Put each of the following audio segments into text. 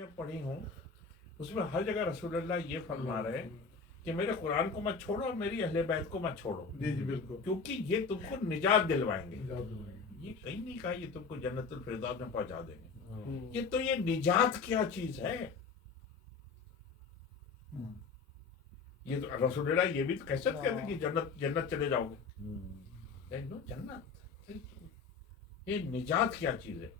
किताबें पढ़ी हूँ उसमें हर जगह रसूलुल्लाह ये फरमा रहे हैं कि मेरे कुरान को मत छोड़ो और मेरी अहले बैत को मत छोड़ो, जी जी बिल्कुल, क्योंकि ये तुमको निजात दिलवाएंगे। निजात दिलवाएंगे। ये कहीं नहीं कहा ये तुमको जन्नतुल फिरदौस में पहुंचा देंगे। ये तो ये निजात क्या चीज है। ये तो रसूलुल्लाह ये भी तो कह सकते थे कि जन्नत चले जाओगे, नो जन्नत, ये निजात क्या चीज है।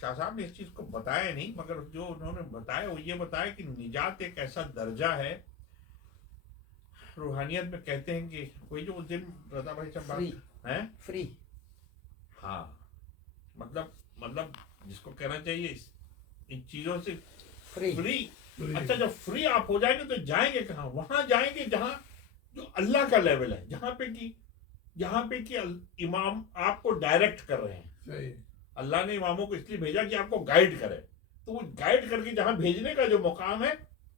शाह साहब ने इस चीज को बताया नहीं, मगर जो उन्होंने बताया वो ये बताया कि निजात एक ऐसा दर्जा है। रूहानियत में कहते हैं कि कोई जो उस दिन रजा भाई साहब बात है फ्री, हाँ, मतलब जिसको कहना चाहिए इन चीजों से फ्री। अच्छा जब फ्री आप हो जाएंगे तो जाएंगे कहाँ? वहां जाएंगे जहां जो अल्लाह का लेवल है, जहां पे कि इमाम आपको डायरेक्ट कर रहे हैं। सही। अल्लाह ने इमामों को इसलिए भेजा कि आपको गाइड करे, तो वो गाइड करके जहां भेजने का जो मुकाम है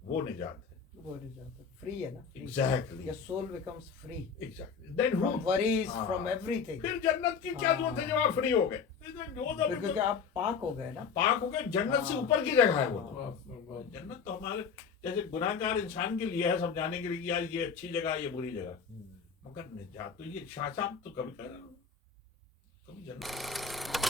वो निजात है, वो निजात है, फ्री है ना। Exactly, your soul becomes free, exactly, then from worries, from everything. फिर जन्नत की क्या जरूरत है जब आप फ्री हो गए, क्योंकि आप पाक हो गए ना, पाक हो गए। जन्नत से ऊपर की जगह है वो तो। जन्नत तो हमारे जैसे गुनाहगार इंसान के लिए है, समझाने के लिए कि यार ये अच्छी जगह ये बुरी जगह, मगर निजात तो ये शाह साहब तो कभी जन्नत